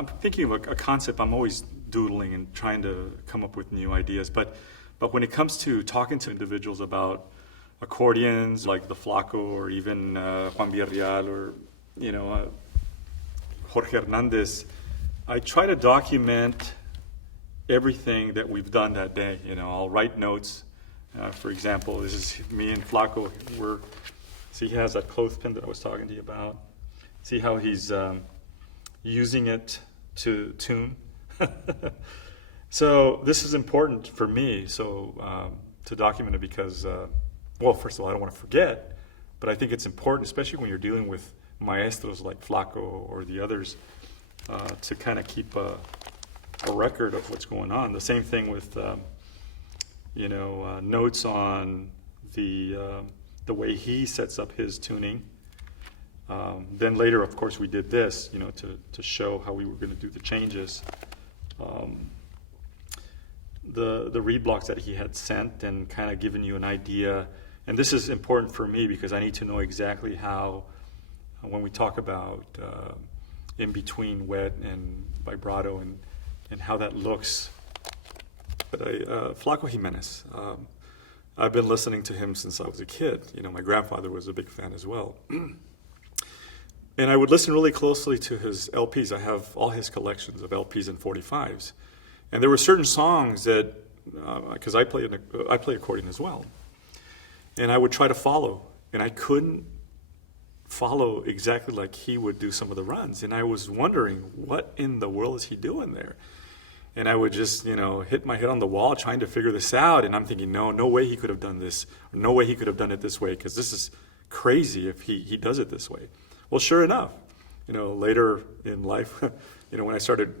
I'm thinking of a concept. I'm always doodling and trying to come up with new ideas. But when it comes to talking to individuals about accordions like the Flaco or even Juan Villarreal or Jorge Hernandez, I try to document everything that we've done that day. I'll write notes. For example, this is me and Flaco. See, he has that clothespin that I was talking to you about. See how he's using it to tune. So this is important for me. To document it because, first of all, I don't want to forget, but I think it's important, especially when you're dealing with maestros like Flaco or the others, to kind of keep a record of what's going on. The same thing with, notes on the way he sets up his tuning. Then later, of course, we did this, to show how we were going to do the changes. The reed blocks that he had sent and kind of given you an idea. And this is important for me because I need to know exactly how, when we talk about in between wet and vibrato and how that looks. But Flaco Jimenez, I've been listening to him since I was a kid. My grandfather was a big fan as well. And I would listen really closely to his LPs. I have all his collections of LPs and 45s. And there were certain songs that, because I play accordion as well, and I would try to follow, and I couldn't follow exactly like he would do some of the runs. And I was wondering, what in the world is he doing there? And I would just, hit my head on the wall trying to figure this out. And I'm thinking, no way he could have done this. Or no way he could have done it this way, because this is crazy if he does it this way. Well, sure enough, later in life, when I started,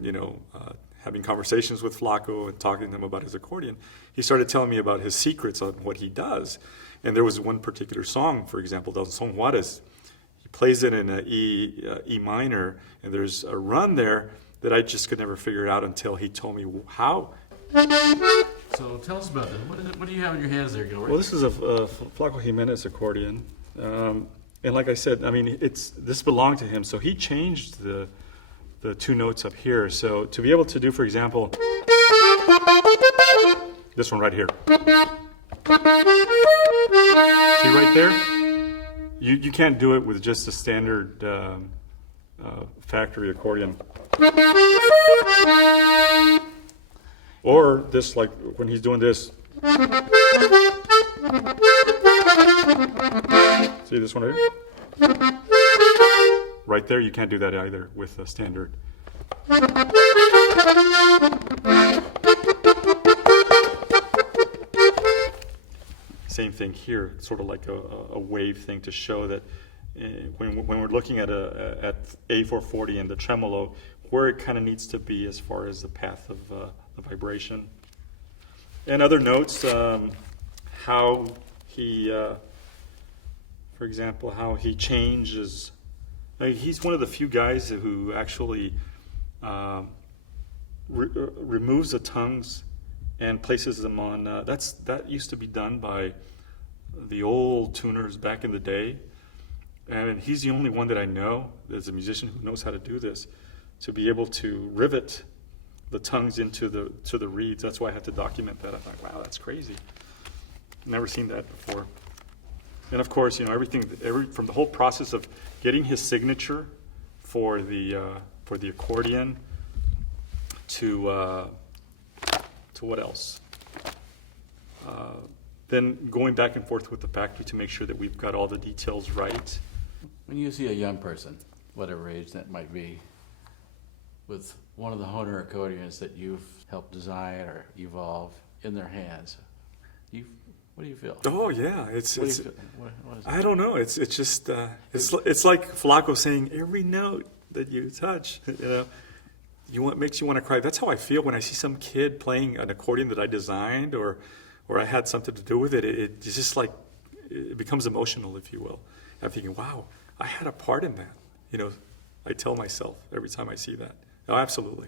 having conversations with Flaco and talking to him about his accordion, he started telling me about his secrets on what he does. And there was one particular song, for example, Don Son Juarez. He plays it in an E minor, and there's a run there that I just could never figure out until he told me how. So tell us about that. What do you have in your hands there, Gilbert? Well, this is a Flaco Jimenez accordion. And like I said, this belonged to him, so he changed the two notes up here. So to be able to do, for example, this one right here. See right there? You can't do it with just a standard factory accordion. Or this, like when he's doing this. See this one right here? Right there, you can't do that either with a standard. Same thing here, sort of like a wave thing to show that when we're looking at A440 and the tremolo, where it kind of needs to be as far as the path of the vibration. And other notes, how he, for example, how he changes. He's one of the few guys who actually removes the tongues and places them on. That used to be done by the old tuners back in the day, and he's the only one that I know as a musician who knows how to do this, to be able to rivet the tongues into the reeds. That's why I had to document that. I thought, wow, that's crazy. Never seen that before. And of course, everything from the whole process of getting his signature for the accordion to what else? Then going back and forth with the factory to make sure that we've got all the details right. When you see a young person, whatever age that might be, with one of the Hohner accordions that you've helped design or evolve in their hands, what do you feel? Oh yeah, what is it? I don't know. It's just it's like Flaco saying every note that you touch, makes you want to cry. That's how I feel when I see some kid playing an accordion that I designed or I had something to do with it. It's just like it becomes emotional, if you will. I'm thinking, wow, I had a part in that. I tell myself every time I see that. Oh, absolutely.